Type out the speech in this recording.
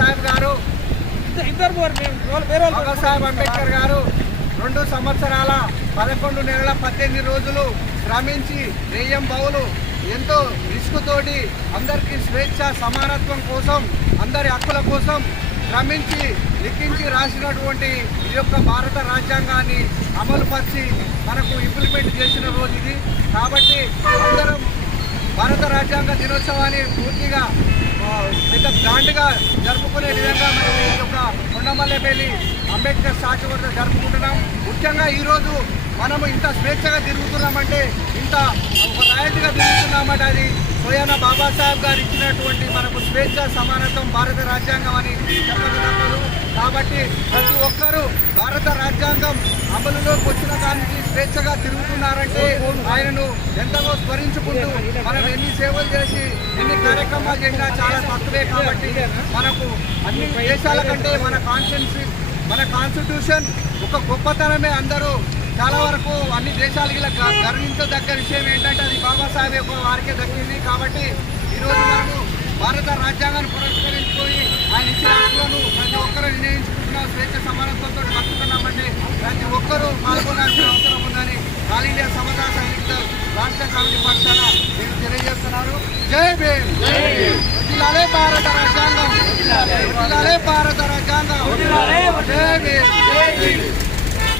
సాహెబ్ గారు ఇద్దరు వాళ్ళు వేరే అంబేద్కర్ గారు రెండు సంవత్సరాల పదకొండు నెలల పద్దెనిమిది రోజులు శ్రమించి నెయ్యం బౌలు ఎంతో రిస్క్తోటి అందరికీ స్వేచ్ఛ సమానత్వం కోసం అందరి హక్కుల కోసం శ్రమించి లిఖించి రాసినటువంటి ఈ యొక్క భారత రాజ్యాంగాన్ని అమలుపరిచి మనకు ఇంప్లిమెంట్ చేసిన రోజు ఇది. కాబట్టి అందరం భారత రాజ్యాంగ దినోత్సవాన్ని పూర్తిగా పెద్ద గ్రాండ్గా జరుపుకునే విధంగా మనం ఈ యొక్క కొండమల్లెపల్లి అంబేద్కర్ స్టాచ్యూ వద్ద జరుపుకుంటున్నాం. ముఖ్యంగా ఈరోజు మనము ఇంత స్వేచ్ఛగా తిరుగుతున్నామంటే ఇంత ఒక రాయల్టీగా తిరుగుతున్నామంటే అది స్వయాన బాబాసాహెబ్ గారు ఇచ్చినటువంటి మనకు స్వేచ్ఛ సమానత్వం భారత రాజ్యాంగం అని చెప్పక కాబట్టి ప్రతి ఒక్కరూ భారత రాజ్యాంగం అమలులోకి వచ్చిన దానికి స్వేచ్ఛగా తిరుగుతున్నారంటే ఆయనను ఎంతగా స్మరించుకుంటూ మనం ఎన్ని సేవలు చేసి ఎన్ని కార్యక్రమాలు చేసినా చాలా తక్కువే కాబట్టి మనకు అన్ని దేశాల కంటే మన కాన్స్టిట్యూన్సీ మన కాన్స్టిట్యూషన్ ఒక గొప్పతనమే అందరూ. చాలా వరకు అన్ని దేశాలకి ఇలా గర్వించదగ్గ విషయం ఏంటంటే అది బాబాసాహెబ్ యొక్క వారికే దక్కింది కాబట్టి ఈరోజు మనము భారత రాజ్యాంగాన్ని పురస్కరించుకొని ఆయన ఇచ్చిన హక్కులను ప్రతి ఒక్కరూ నిర్ణయించుకుంటున్నాం స్వేచ్ఛ సమానత్వంతో బతుకుతున్నామంటే ప్రతి ఒక్కరూ పాల్గొనాల్సిన అవసరం ఉందని ఆల్ ఇండియా సమతా సంయుక్త రాష్ట్ర కమిటీ పక్షాన నేను తెలియజేస్తున్నాను జై భీమ్. వదిలాలే భారత రాజ్యాంగం. వదిలాలే భారత రాజ్యాంగం. జై భీమ్ జై భీమ్.